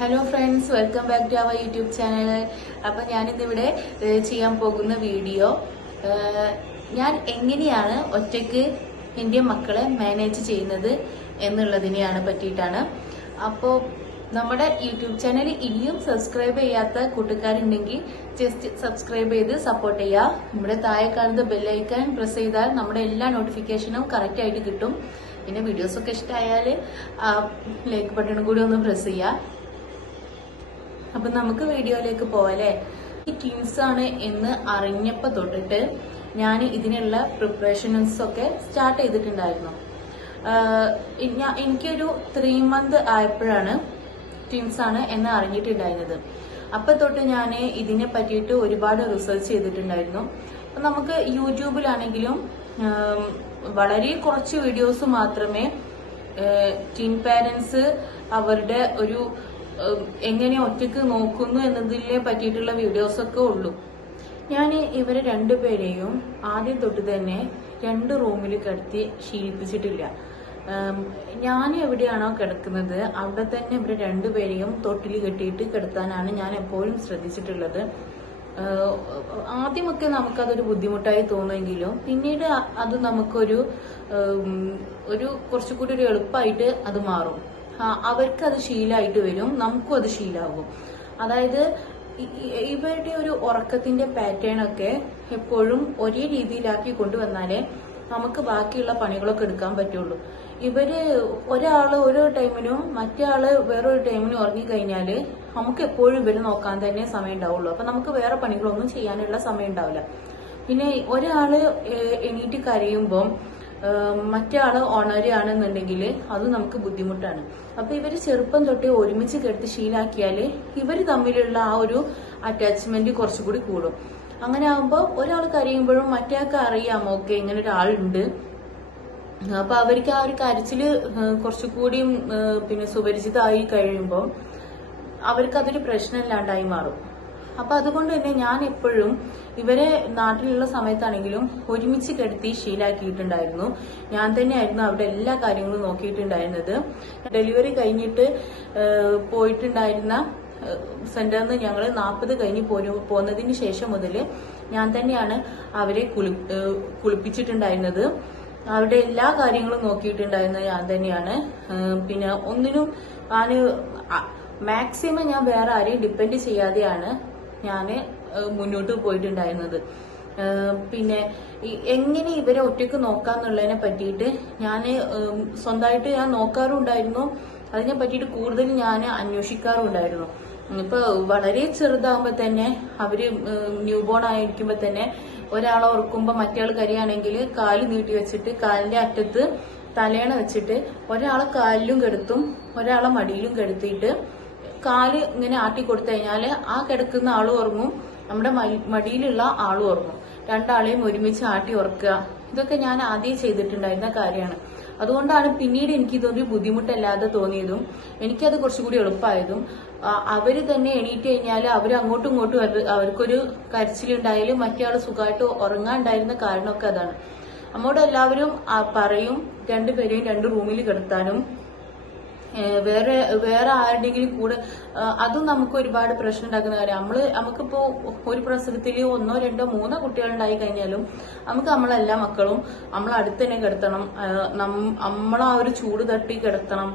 Hello friends, welcome back to our YouTube channel. അപ്പം ഞാനിന്നിവിടെ ചെയ്യാൻ പോകുന്ന വീഡിയോ ഞാൻ എങ്ങനെയാണ് ഒറ്റയ്ക്ക് എൻ്റെ മക്കളെ മാനേജ് ചെയ്യുന്നത് എന്നുള്ളതിനെയാണ് പറ്റിയിട്ടാണ്. അപ്പോൾ നമ്മുടെ യൂട്യൂബ് ചാനൽ ഇനിയും സബ്സ്ക്രൈബ് ചെയ്യാത്ത കൂട്ടുകാരുണ്ടെങ്കിൽ ജസ്റ്റ് സബ്സ്ക്രൈബ് ചെയ്ത് സപ്പോർട്ട് ചെയ്യുക. നമ്മുടെ താഴെ കാണുന്ന ബെല്ലൈക്കൺ പ്രസ് ചെയ്താൽ നമ്മുടെ എല്ലാ നോട്ടിഫിക്കേഷനും കറക്റ്റ് ആയിട്ട് കിട്ടും. പിന്നെ വീഡിയോസൊക്കെ ഇഷ്ടമായാൽ ലൈക്ക് ബട്ടണും കൂടി ഒന്ന് പ്രസ് ചെയ്യുക. അപ്പൊ നമുക്ക് വീഡിയോയിലേക്ക് പോവാല്ലേ. ഈ ട്വിൻസ് ആണ് എന്ന് അറിഞ്ഞപ്പോ തൊട്ടിട്ട് ഞാൻ ഇതിനുള്ള പ്രിപ്പറേഷൻസ് ഒക്കെ സ്റ്റാർട്ട് ചെയ്തിട്ടുണ്ടായിരുന്നു. എനിക്കൊരു 3 month ആയപ്പോഴാണ് ട്വിൻസ് ആണ് എന്ന് അറിഞ്ഞിട്ടുണ്ടായിരുന്നത്. അപ്പൊ തൊട്ട് ഞാൻ ഇതിനെ പറ്റിയിട്ട് ഒരുപാട് റിസർച്ച് ചെയ്തിട്ടുണ്ടായിരുന്നു. അപ്പൊ നമുക്ക് യൂട്യൂബിലാണെങ്കിലും വളരെ കുറച്ച് വീഡിയോസ് മാത്രമേ ട്വിൻ പാരന്റ്സ് അവരുടെ ഒരു എങ്ങനെ ഒറ്റയ്ക്ക് നോക്കുന്നു എന്നതിനെ പറ്റിയിട്ടുള്ള വീഡിയോസൊക്കെ ഉള്ളൂ. ഞാൻ ഇവരെ രണ്ടുപേരെയും ആദ്യം തൊട്ട് തന്നെ 2 റൂമിൽ കിടത്തി ശീലിപ്പിച്ചിട്ടില്ല. ഞാൻ എവിടെയാണോ കിടക്കുന്നത് അവിടെ തന്നെ ഇവരെ രണ്ടുപേരെയും തൊട്ടിൽ കെട്ടിയിട്ട് കിടത്താനാണ് ഞാൻ എപ്പോഴും ശ്രദ്ധിച്ചിട്ടുള്ളത്. ആദ്യമൊക്കെ നമുക്കതൊരു ബുദ്ധിമുട്ടായി തോന്നുമെങ്കിലും പിന്നീട് അത് നമുക്കൊരു കുറച്ചുകൂടി ഒരു എളുപ്പമായിട്ട് അത് മാറും. അവർക്ക് അത് ശീലമായിട്ട് വരും, നമുക്കും അത് ശീലമാകും. അതായത് ഇവരുടെ ഒരു ഉറക്കത്തിന്റെ പാറ്റേൺ ഒക്കെ എപ്പോഴും ഒരേ രീതിയിലാക്കി കൊണ്ടുവന്നാലേ നമുക്ക് ബാക്കിയുള്ള പണികളൊക്കെ എടുക്കാൻ പറ്റുള്ളൂ. ഒരാള് ഓരോ ടൈമിനും മറ്റേ ആള് വേറൊരു ടൈമിനും ഉറങ്ങിക്കഴിഞ്ഞാല് നമുക്ക് എപ്പോഴും ഇവര് നോക്കാൻ തന്നെ സമയം ഉണ്ടാവുള്ളൂ. അപ്പൊ നമുക്ക് വേറെ പണികളൊന്നും ചെയ്യാനുള്ള സമയം ഉണ്ടാവില്ല. പിന്നെ ഒരാള് എണീറ്റ് കരയുമ്പം മറ്റേ ആള് ഉണരുകയാണെന്നുണ്ടെങ്കിൽ അത് നമുക്ക് ബുദ്ധിമുട്ടാണ്. അപ്പൊ ഇവര് ചെറുപ്പം തൊട്ടേ ഒരുമിച്ച് കിടത്തി ശീലാക്കിയാല് ഇവര് തമ്മിലുള്ള ആ ഒരു അറ്റാച്ച്മെന്റ് കുറച്ചുകൂടി കൂടും. അങ്ങനെ ആകുമ്പോൾ ഒരാൾ കരയുമ്പോഴും മറ്റേ ആൾക്ക് അറിയാം ഓക്കെ ഇങ്ങനെ ഒരാളുണ്ട്. അപ്പൊ അവർക്ക് ആ ഒരു കരച്ചില് കുറച്ചുകൂടി പിന്നെ സുപരിചിതമായി കഴിയുമ്പോൾ അവർക്ക് അതൊരു പ്രശ്നമില്ലാണ്ടായി മാറും. അപ്പൊ അതുകൊണ്ട് തന്നെ ഞാൻ എപ്പോഴും ഇവരെ നാട്ടിലുള്ള സമയത്താണെങ്കിലും ഒരുമിച്ച് കിടത്തി ശീലാക്കിയിട്ടുണ്ടായിരുന്നു. ഞാൻ തന്നെയായിരുന്നു അവിടെ എല്ലാ കാര്യങ്ങളും നോക്കിയിട്ടുണ്ടായിരുന്നത്. ഡെലിവറി കഴിഞ്ഞിട്ട് പോയിട്ടുണ്ടായിരുന്ന സെന്ററിൽ നിന്ന് ഞങ്ങൾ 40 കഴിഞ്ഞ് പോന്നതിന് ശേഷം മുതൽ ഞാൻ തന്നെയാണ് അവരെ കുളിപ്പിച്ചിട്ടുണ്ടായിരുന്നത്. അവരുടെ എല്ലാ കാര്യങ്ങളും നോക്കിയിട്ടുണ്ടായിരുന്നത് ഞാൻ തന്നെയാണ്. പിന്നെ ഒന്നിനും മാക്സിമം ഞാൻ വേറെ ആരെയും ഡിപ്പെൻഡ് ചെയ്യാതെയാണ് ഞാൻ മുന്നോട്ട് പോയിട്ടുണ്ടായിരുന്നത്. പിന്നെ എങ്ങനെ ഇവരെ ഒറ്റയ്ക്ക് നോക്കാന്നുള്ളതിനെ പറ്റിയിട്ട് ഞാൻ സ്വന്തമായിട്ട് ഞാൻ നോക്കാറുണ്ടായിരുന്നു. അതിനെ പറ്റിയിട്ട് കൂടുതൽ ഞാൻ അന്വേഷിക്കാറുണ്ടായിരുന്നു. ഇപ്പൊ വളരെ ചെറുതാകുമ്പോ തന്നെ അവര് ന്യൂ ബോൺ ആയിരിക്കുമ്പോ തന്നെ ഒരാളെ ഓർക്കുമ്പോ മറ്റേ ആൾ കരിയാണെങ്കിൽ കാല് നീട്ടി വെച്ചിട്ട് കാലിന്റെ അറ്റത്ത് തലേണ വെച്ചിട്ട് ഒരാളെ കാലിലും കിടത്തും ഒരാളെ മടിയിലും കിടത്തിയിട്ട് കാല് ഇങ്ങനെ ആട്ടി കൊടുത്തു കഴിഞ്ഞാല് ആ കിടക്കുന്ന ആളും ഉറങ്ങും, നമ്മുടെ മടിയിലുള്ള ആളും ഉറങ്ങും. രണ്ടാളെയും ഒരുമിച്ച് ആട്ടി ഉറക്കുക. ഇതൊക്കെ ഞാൻ ആദ്യം ചെയ്തിട്ടുണ്ടായിരുന്ന കാര്യമാണ്. അതുകൊണ്ടാണ് പിന്നീട് എനിക്കിതൊരു ബുദ്ധിമുട്ടല്ലാതെ തോന്നിയതും എനിക്കത് കുറച്ചുകൂടി എളുപ്പമായതും. അവര് തന്നെ എണീറ്റ് കഴിഞ്ഞാൽ അവർ അങ്ങോട്ടും ഇങ്ങോട്ടും അവർക്കൊരു കരച്ചിലുണ്ടായാലും മറ്റേ ആൾ സുഖമായിട്ട് ഉറങ്ങാണ്ടായിരുന്ന കാരണമൊക്കെ അതാണ്. നമ്മോട് എല്ലാവരും പറയും 2 പേരെയും 2 റൂമിൽ കിടത്താനും വേറെ ആരുടെങ്കിലും കൂടെ. അതും നമുക്ക് ഒരുപാട് പ്രശ്നം ഉണ്ടാക്കുന്ന കാര്യം. നമുക്കിപ്പോ ഒരു പ്രസവത്തില് 1, 2, 3 കുട്ടികളുണ്ടായി കഴിഞ്ഞാലും നമുക്ക് നമ്മളെല്ലാ മക്കളും അടുത്ത് തന്നെ കിടത്തണം, നമ്മളാ ഒരു ചൂട് തട്ടി കിടത്തണം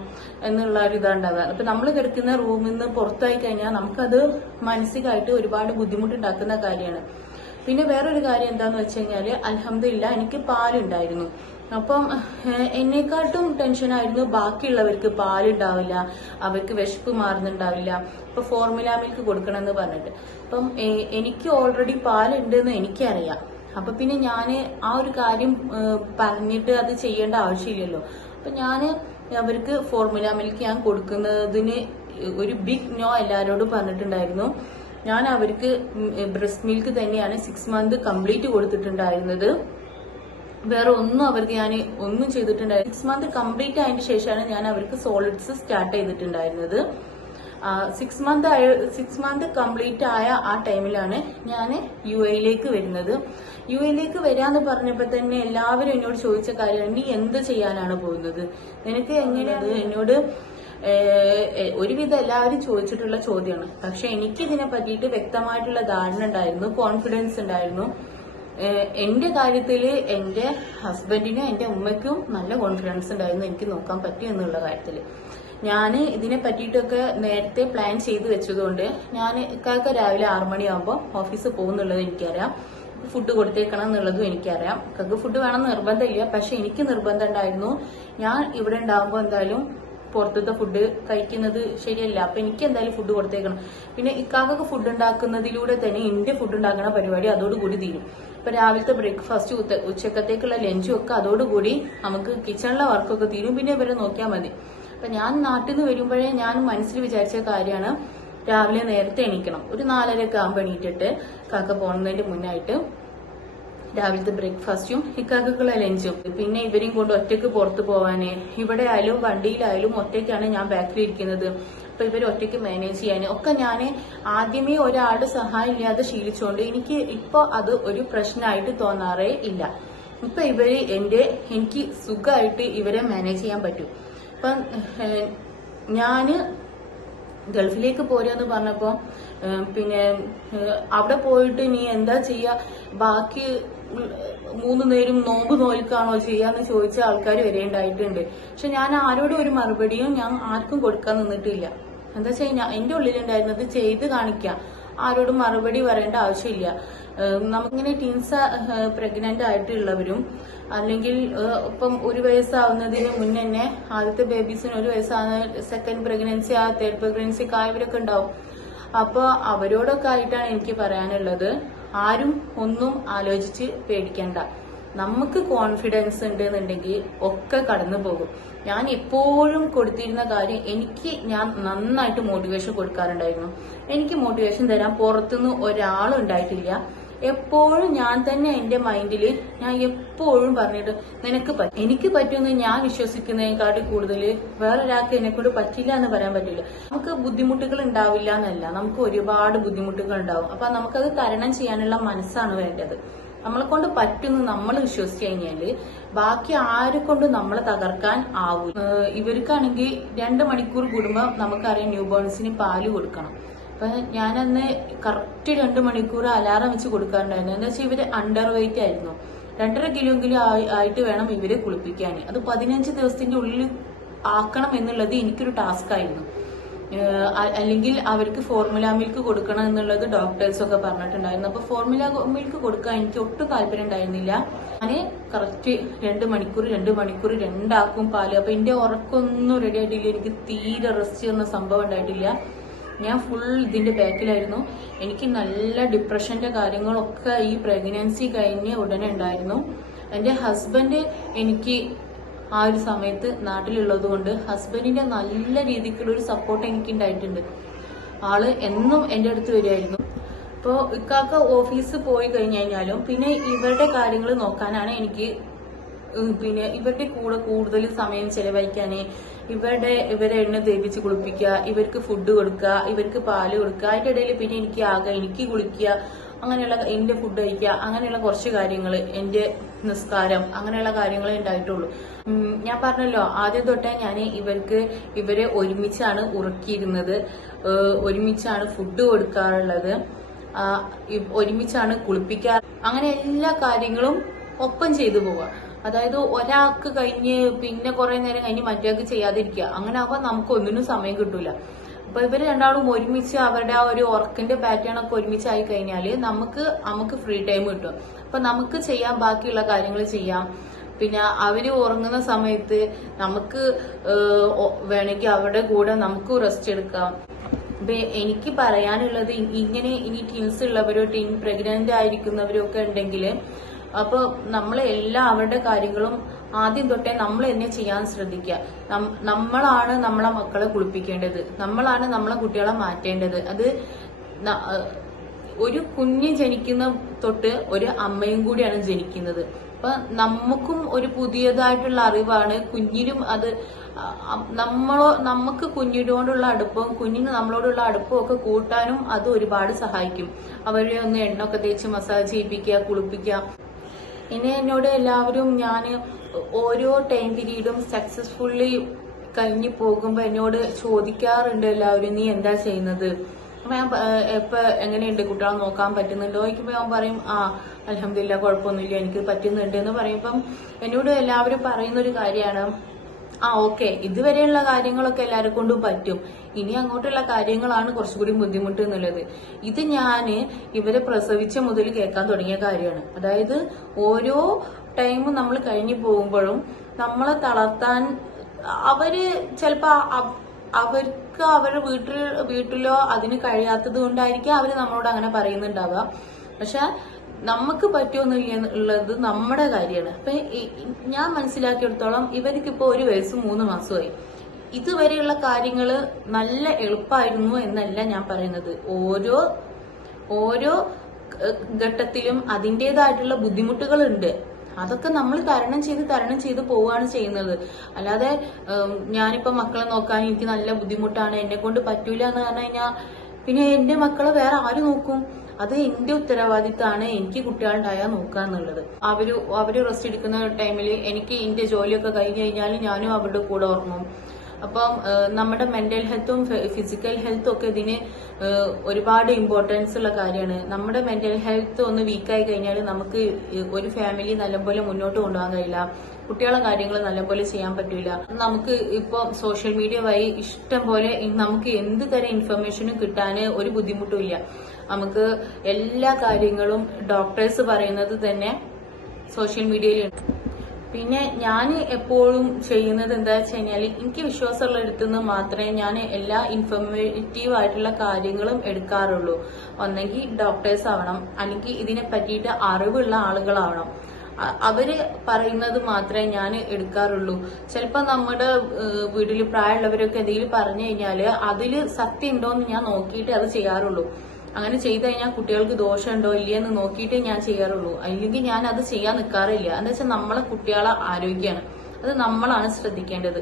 എന്നുള്ള ഒരു ഇതാണ്ടാവുക. അപ്പൊ നമ്മൾ കിടക്കുന്ന റൂമിൽ നിന്ന് പുറത്തായി കഴിഞ്ഞാൽ നമുക്കത് മാനസികമായിട്ട് ഒരുപാട് ബുദ്ധിമുട്ടുണ്ടാക്കുന്ന കാര്യമാണ്. പിന്നെ വേറൊരു കാര്യം എന്താന്ന് വെച്ച് കഴിഞ്ഞാല് അൽഹംദുലില്ലാ എനിക്ക് പാലുണ്ടായിരുന്നു. അപ്പം എന്നെക്കാട്ടും ടെൻഷനായിരുന്നു ബാക്കിയുള്ളവർക്ക് പാലുണ്ടാവില്ല, അവർക്ക് വിശപ്പ് മാറുന്നുണ്ടാവില്ല, ഇപ്പൊ ഫോർമുല മിൽക്ക് കൊടുക്കണമെന്ന് പറഞ്ഞിട്ട്. അപ്പം എനിക്ക് ഓൾറെഡി പാലുണ്ടെന്ന് എനിക്കറിയാം. അപ്പൊ പിന്നെ ഞാന് ആ ഒരു കാര്യം പറഞ്ഞിട്ട് അത് ചെയ്യേണ്ട ആവശ്യമില്ലല്ലോ. അപ്പൊ ഞാന് അവർക്ക് ഫോർമുല മിൽക്ക് ഞാൻ കൊടുക്കുന്നതിന് ഒരു ബിഗ് നോ എല്ലാരോടും പറഞ്ഞിട്ടുണ്ടായിരുന്നു. ഞാൻ അവർക്ക് ബ്രസ്റ്റ് മിൽക്ക് തന്നെയാണ് 6 month കംപ്ലീറ്റ് കൊടുത്തിട്ടുണ്ടായിരുന്നത്. വേറെ ഒന്നും അവർക്ക് ഞാൻ ഒന്നും ചെയ്തിട്ടുണ്ടായിരുന്നു. 6 month കംപ്ലീറ്റ് ആയതിനു ശേഷമാണ് ഞാൻ അവർക്ക് സോളിഡ്സ് സ്റ്റാർട്ട് ചെയ്തിട്ടുണ്ടായിരുന്നത്. 6 month കംപ്ലീറ്റ് ആയ ആ ടൈമിലാണ് ഞാൻ UAE വരുന്നത്. UAE വരാന്ന് പറഞ്ഞപ്പോ തന്നെ എല്ലാവരും എന്നോട് ചോദിച്ച കാര്യമാണ്, നീ എന്ത് ചെയ്യാനാണ് പോകുന്നത്, നിനക്ക് എങ്ങനെയാണ് എന്നോട് ഒരുവിധം എല്ലാവരും ചോദിച്ചിട്ടുള്ള ചോദ്യമാണ്. പക്ഷെ എനിക്ക് ഇതിനെ പറ്റിയിട്ട് വ്യക്തമായിട്ടുള്ള ധാരണ ഉണ്ടായിരുന്നു, കോൺഫിഡൻസ് ഉണ്ടായിരുന്നു. എന്റെ കാര്യത്തില് എന്റെ ഹസ്ബൻഡിനും എന്റെ ഉമ്മയ്ക്കും നല്ല കോൺഫിഡൻസ് ഉണ്ടായിരുന്നു എനിക്ക് നോക്കാൻ പറ്റും എന്നുള്ള കാര്യത്തില്. ഞാൻ ഇതിനെ പറ്റിയിട്ടൊക്കെ നേരത്തെ പ്ലാൻ ചെയ്ത് വെച്ചതുകൊണ്ട് ഞാൻ ഇക്കാക്ക് രാവിലെ 6 മണിയാകുമ്പോൾ ഓഫീസിൽ പോകുന്നുള്ളത് എനിക്കറിയാം. ഫുഡ് കൊടുത്തേക്കണം എന്നുള്ളതും എനിക്കറിയാം. ഇക്കാക്ക് ഫുഡ് വേണമെന്ന് നിർബന്ധമില്ല, പക്ഷെ എനിക്ക് നിർബന്ധം ഉണ്ടായിരുന്നു. ഞാൻ ഇവിടെ ഉണ്ടാകുമ്പോൾ എന്തായാലും പുറത്തത്തെ ഫുഡ് കഴിക്കുന്നത് ശരിയല്ല, അപ്പൊ എനിക്ക് എന്തായാലും ഫുഡ് കൊടുത്തേക്കണം. പിന്നെ ഇക്കാക്കൊക്കെ ഫുഡ് ഉണ്ടാക്കുന്നതിലൂടെ തന്നെ എന്റെ ഫുഡ് ഉണ്ടാക്കുന്ന പരിപാടി അതോടുകൂടി തീരും. ഇപ്പൊ രാവിലത്തെ ബ്രേക്ക്ഫാസ്റ്റ്, ഉച്ചക്കത്തേക്കുള്ള ലഞ്ചും ഒക്കെ അതോടുകൂടി നമുക്ക് കിച്ചണിലെ വർക്കൊക്കെ തീരും. പിന്നെ ഇവരെ നോക്കിയാൽ മതി. അപ്പൊ ഞാൻ നാട്ടിൽ നിന്ന് വരുമ്പോഴേ ഞാൻ മനസ്സിൽ വിചാരിച്ച കാര്യമാണ് രാവിലെ നേരത്തെ എണീക്കണം. ഒരു 4:30 ആകുമ്പോൾ എണീറ്റിട്ട് കാക്ക പോകുന്നതിന്റെ മുന്നായിട്ട് രാവിലത്തെ ബ്രേക്ക്ഫാസ്റ്റും ഇക്കാക്കുള്ള ലഞ്ചും, പിന്നെ ഇവരെയും കൊണ്ട് ഒറ്റയ്ക്ക് പുറത്തു പോവാന്, ഇവിടെ ആയാലും വണ്ടിയിലായാലും ഒറ്റയ്ക്കാണ് ഞാൻ ബാക്കിൽ ഇരിക്കുന്നത്. അപ്പൊ ഇവർ ഒറ്റയ്ക്ക് മാനേജ് ചെയ്യാന് ഒക്കെ ഞാൻ ആദ്യമേ ഒരാളുടെ സഹായം ഇല്ലാതെ ശീലിച്ചുകൊണ്ട് എനിക്ക് ഇപ്പൊ അത് ഒരു പ്രശ്നമായിട്ട് തോന്നാറേ ഇല്ല. ഇപ്പൊ എനിക്ക് സുഖമായിട്ട് ഇവരെ മാനേജ് ചെയ്യാൻ പറ്റും. ഇപ്പൊ ഞാന് ഗൾഫിലേക്ക് പോരാന്ന് പറഞ്ഞപ്പോ പിന്നെ അവിടെ പോയിട്ട് നീ എന്താ ചെയ്യാ, ബാക്കി 3 നേരം നോമ്പ് നോൽക്കാണോ ചെയ്യാന്ന് ചോദിച്ച ആൾക്കാർ വരെ ഉണ്ടായിട്ടുണ്ട്. പക്ഷെ ഞാൻ ആരോടും ഒരു മറുപടിയും ഞാൻ ആർക്കും കൊടുക്കാൻ നിന്നിട്ടില്ല. എന്താ വെച്ചാൽ എന്റെ ഉള്ളിലുണ്ടായിരുന്നത് ചെയ്ത് കാണിക്കാം, ആരോടും മറുപടി പറയേണ്ട ആവശ്യമില്ല. നമുക്കിങ്ങനെ ടീൻസ് പ്രഗ്നന്റ് ആയിട്ടുള്ളവരും അല്ലെങ്കിൽ ഇപ്പം 1 വയസ്സാവുന്നതിന് മുന്നേ തന്നെ ആദ്യത്തെ ബേബീസിന് 1 വയസ്സാകുന്ന സെക്കൻഡ് പ്രഗ്നൻസി തേർഡ് പ്രഗ്നൻസി ഒക്കെ ആയവരൊക്കെ ഉണ്ടാവും. അപ്പൊ അവരോടൊക്കെ ആയിട്ടാണ് എനിക്ക് പറയാനുള്ളത്, ആരും ഒന്നും ആലോചിച്ച് പേടിക്കണ്ട. നമുക്ക് കോൺഫിഡൻസ് ഉണ്ടെന്നുണ്ടെങ്കിൽ ഒക്കെ കടന്നു പോകും. ഞാൻ എപ്പോഴും കൊടുത്തിരുന്ന കാര്യം, ഞാൻ നന്നായിട്ട് മോട്ടിവേഷൻ കൊടുക്കാറുണ്ടായിരുന്നു. എനിക്ക് മോട്ടിവേഷൻ തരാൻ പുറത്തുനിന്ന് ഒരാളും ഉണ്ടായിട്ടില്ല. എപ്പോഴും ഞാൻ തന്നെ എന്റെ മൈൻഡില് ഞാൻ എപ്പോഴും പറഞ്ഞിട്ട് എനിക്ക് പറ്റുമെന്ന് ഞാൻ വിശ്വസിക്കുന്നതിനെക്കാട്ടി കൂടുതൽ വേറൊരാൾക്ക് എന്നെക്കൊണ്ട് പറ്റില്ല എന്ന് പറയാൻ പറ്റില്ല. നമുക്ക് ബുദ്ധിമുട്ടുകൾ ഉണ്ടാവില്ല എന്നല്ല, നമുക്ക് ഒരുപാട് ബുദ്ധിമുട്ടുകൾ ഉണ്ടാവും. അപ്പൊ നമുക്കത് തരണം ചെയ്യാനുള്ള മനസ്സാണ് വേണ്ടത്. നമ്മളെ കൊണ്ട് പറ്റുന്നു നമ്മൾ വിശ്വസിച്ചു കഴിഞ്ഞാല് ബാക്കി ആരെ കൊണ്ടും നമ്മളെ തകർക്കാൻ ആവും. ഇവർക്കാണെങ്കിൽ 2 മണിക്കൂർ കൂടുമ്പോൾ നമുക്കറിയാം ന്യൂ ബോൺസിന് പാല് കൊടുക്കണം. അപ്പൊ ഞാനന്ന് കറക്റ്റ് 2 മണിക്കൂർ അലാറം വെച്ച് കൊടുക്കാറുണ്ടായിരുന്നു. എന്താ വെച്ചാൽ ഇവര് അണ്ടർ വെയിറ്റ് ആയിരുന്നു. 2.5 കിലോയെങ്കിലും ആയിട്ട് വേണം ഇവരെ കുളിപ്പിക്കാൻ. അത് 15 ദിവസത്തിന്റെ ഉള്ളിൽ ആക്കണം എന്നുള്ളത് എനിക്കൊരു ടാസ്ക് ആയിരുന്നു. അല്ലെങ്കിൽ അവർക്ക് ഫോർമുല മിൽക്ക് കൊടുക്കണം എന്നുള്ളത് ഡോക്ടേഴ്സ് ഒക്കെ പറഞ്ഞിട്ടുണ്ടായിരുന്നു. അപ്പൊ ഫോർമുല മിൽക്ക് കൊടുക്കാൻ എനിക്ക് ഒട്ടും താല്പര്യം ഉണ്ടായിരുന്നില്ല. ഞാന് കറക്റ്റ് 2 മണിക്കൂർ രണ്ടാക്കും പാല്. അപ്പൊ എന്റെ ഉറക്കൊന്നും റെഡി ആയിട്ടില്ല, എനിക്ക് തീരെ റെസ്റ്റ് എന്ന സംഭവം ഉണ്ടായിട്ടില്ല. ഞാൻ ഫുൾ ഇതിന്റെ ബാക്കിലായിരുന്നു. എനിക്ക് നല്ല ഡിപ്രഷന്റെ കാര്യങ്ങളൊക്കെ ഈ പ്രഗ്നൻസി കഴിഞ്ഞ ഉടനെ ഉണ്ടായിരുന്നു. എന്റെ ഹസ്ബൻഡ് എനിക്ക് ആ ഒരു സമയത്ത് നാട്ടിലുള്ളത് കൊണ്ട് ഹസ്ബൻഡിന്റെ നല്ല രീതിക്കുള്ള ഒരു സപ്പോർട്ട് എനിക്ക് ഉണ്ടായിട്ടുണ്ട്. ആള് എന്നും എന്റെ അടുത്ത് വരുമായിരുന്നു. ഇപ്പോ ഇക്കാക്ക ഓഫീസ് പോയി കഴിഞ്ഞാലും പിന്നെ ഇവരുടെ കാര്യങ്ങൾ നോക്കാനാണ് എനിക്ക്, പിന്നെ ഇവരുടെ കൂടെ കൂടുതൽ സമയം ചെലവഴിക്കാന്, ഇവരെ എണ്ണ തേപ്പിച്ച് കുളിപ്പിക്കുക, ഇവർക്ക് ഫുഡ് കൊടുക്കുക, ഇവർക്ക് പാല് കൊടുക്കുക, അതിന്റെ ഇടയിൽ പിന്നെ എനിക്ക് കുളിക്കുക, അങ്ങനെയുള്ള എന്റെ ഫുഡ് കഴിക്കുക, അങ്ങനെയുള്ള കുറച്ച് കാര്യങ്ങൾ, എന്റെ നിസ്കാരം, അങ്ങനെയുള്ള കാര്യങ്ങളെ ഉണ്ടായിട്ടുള്ളൂ. ഞാൻ പറഞ്ഞല്ലോ ആദ്യം തൊട്ടേ ഞാൻ ഇവരെ ഒരുമിച്ചാണ് ഉറക്കിയിരുന്നത്, ഒരുമിച്ചാണ് ഫുഡ് കൊടുക്കാറുള്ളത്, ഒരുമിച്ചാണ് കുളിപ്പിക്കാറ്. അങ്ങനെ എല്ലാ കാര്യങ്ങളും ഒപ്പം ചെയ്തു പോവുക. അതായത് ഒരാൾക്ക് കഴിഞ്ഞ് പിന്നെ കുറെ നേരം കഴിഞ്ഞ് മറ്റേക്ക് ചെയ്യാതിരിക്കുക. അങ്ങനെ ആവുമ്പോൾ നമുക്ക് ഒന്നിനും സമയം കിട്ടൂല. അപ്പൊ ഇവര് രണ്ടാളും ഒരുമിച്ച് അവരുടെ ആ ഒരു ഉറക്കിന്റെ പാറ്റേൺ ഒക്കെ ഒരുമിച്ചായി കഴിഞ്ഞാല് നമുക്ക് ഫ്രീ ടൈം കിട്ടും. അപ്പൊ നമുക്ക് ചെയ്യാൻ ബാക്കിയുള്ള കാര്യങ്ങൾ ചെയ്യാം. പിന്നെ അവര് ഉറങ്ങുന്ന സമയത്ത് നമുക്ക് വേണമെങ്കിൽ അവരുടെ കൂടെ നമുക്ക് റെസ്റ്റ് എടുക്കാം. എനിക്ക് പറയാനുള്ളത്, ഇങ്ങനെ ഇനി ട്വിൻസ് ഉള്ളവരോ പ്രഗ്നന്റ് ആയിരിക്കുന്നവരോ ഒക്കെ ഉണ്ടെങ്കിൽ അപ്പൊ നമ്മൾ അവരുടെ കാര്യങ്ങളും ആദ്യം തൊട്ടേ നമ്മൾ തന്നെ ചെയ്യാൻ ശ്രദ്ധിക്കുക. നമ്മളാണ് നമ്മളെ മക്കളെ കുളിപ്പിക്കേണ്ടത്, നമ്മളാണ് നമ്മളെ കുട്ടികളെ മാറ്റേണ്ടത്. അത് ഒരു കുഞ്ഞ് ജനിക്കുന്ന തൊട്ട് ഒരു അമ്മയും കൂടിയാണ് ജനിക്കുന്നത്. അപ്പൊ നമുക്കും ഒരു പുതിയതായിട്ടുള്ള അറിവാണ്. കുഞ്ഞിനും അത് നമുക്ക് കുഞ്ഞിനോടുള്ള അടുപ്പവും കുഞ്ഞിന് നമ്മളോടുള്ള അടുപ്പവും ഒക്കെ കൂട്ടാനും അത് ഒരുപാട് സഹായിക്കും. അവരെ ഒന്ന് എണ്ണൊക്കെ തേച്ച് മസാജ് ചെയ്യിപ്പിക്കുക, കുളിപ്പിക്കുക. ഇനി എന്നോട് എല്ലാവരും ഞാൻ ഓരോ ടൈം പീരീഡും സക്സസ്ഫുള്ളി കഴിഞ്ഞു പോകുമ്പോ എന്നോട് ചോദിക്കാറുണ്ട് എല്ലാവരും, നീ എന്താ ചെയ്യുന്നത്? അപ്പൊ ഞാൻ എപ്പൊ എങ്ങനെയുണ്ട്, കുട്ടികളെ നോക്കാൻ പറ്റുന്നുണ്ടോ ചോദിക്കുമ്പോ ഞാൻ പറയും, അൽഹംദുലില്ലാ കുഴപ്പമൊന്നുമില്ല, എനിക്ക് പറ്റുന്നുണ്ട് എന്ന് പറയുമ്പം എന്നോട് എല്ലാവരും പറയുന്ന ഒരു കാര്യമാണ്, ഓക്കെ, ഇതുവരെയുള്ള കാര്യങ്ങളൊക്കെ എല്ലാവരെ കൊണ്ടും പറ്റും, ഇനി അങ്ങോട്ടുള്ള കാര്യങ്ങളാണ് കുറച്ചുകൂടി ബുദ്ധിമുട്ട് എന്നുള്ളത്. ഇത് ഞാന് ഇവരെ പ്രസവിച്ച മുതൽ കേൾക്കാൻ തുടങ്ങിയ കാര്യമാണ്. അതായത് ഓരോ ടൈമും നമ്മൾ കഴിഞ്ഞു പോകുമ്പോഴും നമ്മളെ തളർത്താൻ അവര് ചിലപ്പോ അവർക്ക് അവരുടെ വീട്ടിലോ അതിന് കഴിയാത്തത് കൊണ്ടായിരിക്കും അവര് നമ്മളോട് അങ്ങനെ പറയുന്നുണ്ടാവുക. പക്ഷെ നമുക്ക് പറ്റുമെന്നില്ല ഉള്ളത് നമ്മുടെ കാര്യമാണ്. അപ്പൊ ഞാൻ മനസ്സിലാക്കിയെടുത്തോളം ഇവർക്കിപ്പോ 1 വയസ്സ് 3 മാസമായി. ഇതുവരെയുള്ള കാര്യങ്ങള് നല്ല എളുപ്പമായിരുന്നു എന്നല്ല ഞാൻ പറയുന്നത്. ഓരോ ഘട്ടത്തിലും അതിൻ്റെതായിട്ടുള്ള ബുദ്ധിമുട്ടുകളുണ്ട്. അതൊക്കെ നമ്മൾ തരണം ചെയ്ത് പോവുകയാണ് ചെയ്യുന്നത്. അല്ലാതെ ഞാനിപ്പോ മക്കളെ നോക്കാൻ എനിക്ക് നല്ല ബുദ്ധിമുട്ടാണ്, എന്നെ കൊണ്ട് പറ്റൂല എന്ന് പറഞ്ഞു കഴിഞ്ഞാൽ പിന്നെ എന്റെ മക്കളെ വേറെ ആര് നോക്കും? അത് എന്റെ ഉത്തരവാദിത്തമാണ്, എനിക്ക് കുട്ടികളുണ്ടായാൽ നോക്കുക എന്നുള്ളത്. അവര് റെസ്റ്റ് എടുക്കുന്ന ടൈമിൽ എനിക്ക് എന്റെ ജോലിയൊക്കെ കഴിഞ്ഞു കഴിഞ്ഞാൽ ഞാനും അവരുടെ കൂടെ ഉറങ്ങും. അപ്പം നമ്മുടെ മെന്റൽ ഹെൽത്തും ഫിസിക്കൽ ഹെൽത്തും ഒക്കെ ഇതിന് ഒരുപാട് ഇമ്പോർട്ടൻസ് ഉള്ള കാര്യമാണ്. നമ്മുടെ മെന്റൽ ഹെൽത്ത് ഒന്ന് വീക്കായി കഴിഞ്ഞാൽ നമുക്ക് ഒരു ഫാമിലി നല്ലപോലെ മുന്നോട്ട് കൊണ്ടുപോകാൻ കഴിയില്ല, കുട്ടികളെ കാര്യങ്ങൾ നല്ലപോലെ ചെയ്യാൻ പറ്റില്ല. നമുക്ക് ഇപ്പൊ സോഷ്യൽ മീഡിയ വഴി ഇഷ്ടം പോലെ നമുക്ക് എന്ത് തരം ഇൻഫർമേഷനും കിട്ടാൻ ഒരു ബുദ്ധിമുട്ടും ഇല്ല. നമുക്ക് എല്ലാ കാര്യങ്ങളും ഡോക്ടേഴ്സ് പറയുന്നത് തന്നെ സോഷ്യൽ മീഡിയയിലുണ്ട്. പിന്നെ ഞാൻ എപ്പോഴും ചെയ്യുന്നത് എന്താ വെച്ച് കഴിഞ്ഞാല് എനിക്ക് വിശ്വാസമുള്ള അടുത്തുനിന്ന് മാത്രമേ ഞാൻ എല്ലാ ഇൻഫർമേറ്റീവ് ആയിട്ടുള്ള കാര്യങ്ങളും എടുക്കാറുള്ളൂ. ഒന്നെങ്കിൽ ഡോക്ടേഴ്സ് ആവണം, അല്ലെങ്കിൽ ഇതിനെ പറ്റിയിട്ട് അറിവുള്ള ആളുകളാവണം. അവര് പറയുന്നത് മാത്രമേ ഞാൻ എടുക്കാറുള്ളൂ. ചിലപ്പോ നമ്മുടെ വീട്ടിൽ പ്രായമുള്ളവരൊക്കെ എന്തെങ്കിലും പറഞ്ഞു കഴിഞ്ഞാല് അതില് സത്യം ഉണ്ടോ എന്ന് ഞാൻ നോക്കിയിട്ട് അത് ചെയ്യാറുള്ളൂ. അങ്ങനെ ചെയ്തു കഴിഞ്ഞാൽ കുട്ടികൾക്ക് ദോഷമുണ്ടോ ഇല്ലയെന്ന് നോക്കിയിട്ടേ ഞാൻ ചെയ്യാറുള്ളൂ. അല്ലെങ്കിൽ ഞാൻ അത് ചെയ്യാൻ നിൽക്കാറില്ല. എന്താ വെച്ചാൽ നമ്മളെ കുട്ടികളെ ആരോഗ്യമാണ്, അത് നമ്മളാണ് ശ്രദ്ധിക്കേണ്ടത്.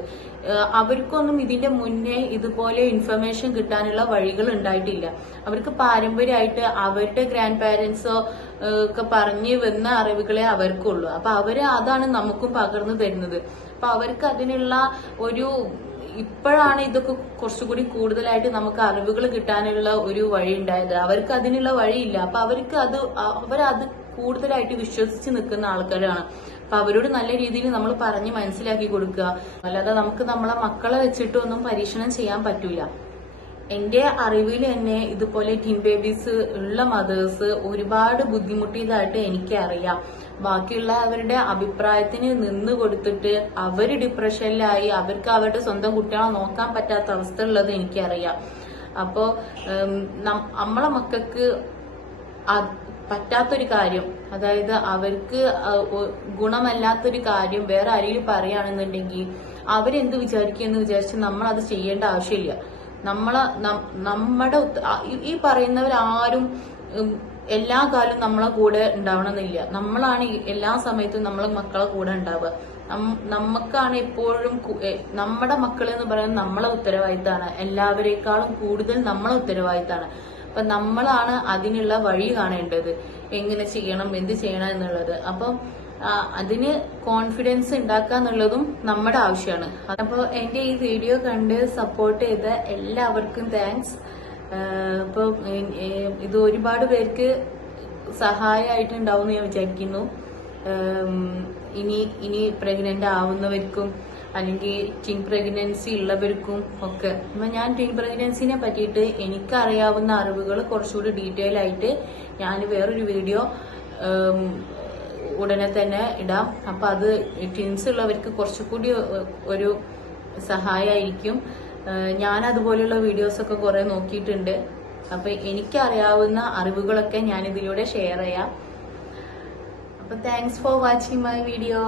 അവർക്കൊന്നും ഇതിന്റെ മുന്നേ ഇതുപോലെ ഇൻഫർമേഷൻ കിട്ടാനുള്ള വഴികൾ ഉണ്ടായിട്ടില്ല. അവർക്ക് പാരമ്പര്യമായിട്ട് അവരുടെ ഗ്രാൻഡ് പാരന്റ്സോ ഒക്കെ പറഞ്ഞു വന്ന അറിവുകളെ അവർക്കുള്ളൂ. അപ്പൊ അതാണ് നമുക്കും പകർന്നു തരുന്നത്. അപ്പൊ അവർക്ക് അതിനുള്ള ഇപ്പോഴാണ് ഇതൊക്കെ കുറച്ചുകൂടി കൂടുതലായിട്ട് നമുക്ക് അറിവുകൾ കിട്ടാനുള്ള ഒരു വഴി ഉണ്ടായത്. അവർക്ക് അതിനുള്ള വഴിയില്ല. അപ്പൊ അവരത് കൂടുതലായിട്ട് വിശ്വസിച്ച് നിൽക്കുന്ന ആൾക്കാരാണ്. അപ്പൊ അവരോട് നല്ല രീതിയിൽ നമ്മൾ പറഞ്ഞ് മനസ്സിലാക്കി കൊടുക്കുക. അല്ലാതെ നമുക്ക് നമ്മളെ മക്കളെ വെച്ചിട്ടൊന്നും പരീക്ഷണം ചെയ്യാൻ പറ്റൂല. എന്റെ അറിവിൽ തന്നെ ഇതുപോലെ ടീൻ ബേബീസ് ഉള്ള മദേഴ്സ് ഒരുപാട് ബുദ്ധിമുട്ടിയതായിട്ട് എനിക്കറിയാം. ബാക്കിയുള്ള അവരുടെ അഭിപ്രായത്തിന് നിന്ന് കൊടുത്തിട്ട് അവര് ഡിപ്രഷനിലായി അവർക്ക് അവരുടെ സ്വന്തം കുട്ടികളെ നോക്കാൻ പറ്റാത്ത അവസ്ഥ ഉള്ളത് എനിക്കറിയാം. അപ്പോ നമ്മളെ മക്കൾക്ക് പറ്റാത്തൊരു കാര്യം, അതായത് അവർക്ക് ഗുണമല്ലാത്തൊരു കാര്യം വേറെ ആരെങ്കിലും പറയുകയാണെന്നുണ്ടെങ്കിൽ അവരെന്ത് വിചാരിക്കുമെന്ന് വിചാരിച്ച് നമ്മൾ അത് ചെയ്യേണ്ട ആവശ്യമില്ല. നമ്മുടെ ഈ പറയുന്നവരാരും എല്ലാ കാലവും നമ്മളെ കൂടെ ഉണ്ടാവണമെന്നില്ല. നമ്മളാണ് എല്ലാ സമയത്തും നമ്മളെ മക്കളെ കൂടെ ഉണ്ടാവുക. നമുക്കാണ് എപ്പോഴും നമ്മുടെ മക്കൾ എന്ന് പറയുന്നത് നമ്മളെ ഉത്തരവാദിത്തമാണ്. എല്ലാവരേക്കാളും കൂടുതൽ നമ്മളെ ഉത്തരവാദിത്തമാണ്. അപ്പൊ നമ്മളാണ് അതിനുള്ള വഴി കാണേണ്ടത്, എങ്ങനെ ചെയ്യണം, എന്ത് ചെയ്യണം എന്നുള്ളത്. അപ്പം അതിന് കോൺഫിഡൻസ് ഉണ്ടാക്കുക എന്നുള്ളതും നമ്മുടെ ആവശ്യമാണ്. അപ്പോൾ എന്റെ ഈ വീഡിയോ കണ്ട് സപ്പോർട്ട് ചെയ്ത എല്ലാവർക്കും താങ്ക്സ്. അപ്പൊ ഇത് ഒരുപാട് പേർക്ക് സഹായമായിട്ടുണ്ടാവും എന്ന് ഞാൻ വിചാരിക്കുന്നു. ഇനി പ്രഗ്നന്റ് ആവുന്നവർക്കും അല്ലെങ്കിൽ ടീൻ പ്രഗ്നൻസി ഉള്ളവർക്കും ഒക്കെ. അപ്പൊ ഞാൻ ടീൻ പ്രഗ്നൻസിനെ പറ്റിയിട്ട് എനിക്കറിയാവുന്ന അറിവുകൾ കുറച്ചുകൂടി ഡീറ്റെയിൽ ആയിട്ട് ഞാൻ വേറൊരു വീഡിയോ ഉടനെ തന്നെ ഇടാം. അപ്പൊ അത് ട്വിൻസ് ഉള്ളവർക്ക് കുറച്ചുകൂടി ഒരു സഹായമായിരിക്കും. ഞാൻ അതുപോലെയുള്ള വീഡിയോസ് ഒക്കെ കുറെ നോക്കിയിട്ടുണ്ട്. അപ്പൊ എനിക്കറിയാവുന്ന അറിവുകളൊക്കെ ഞാൻ ഇതിലൂടെ ഷെയർ ചെയ്യാം. അപ്പൊ thanks for watching my video.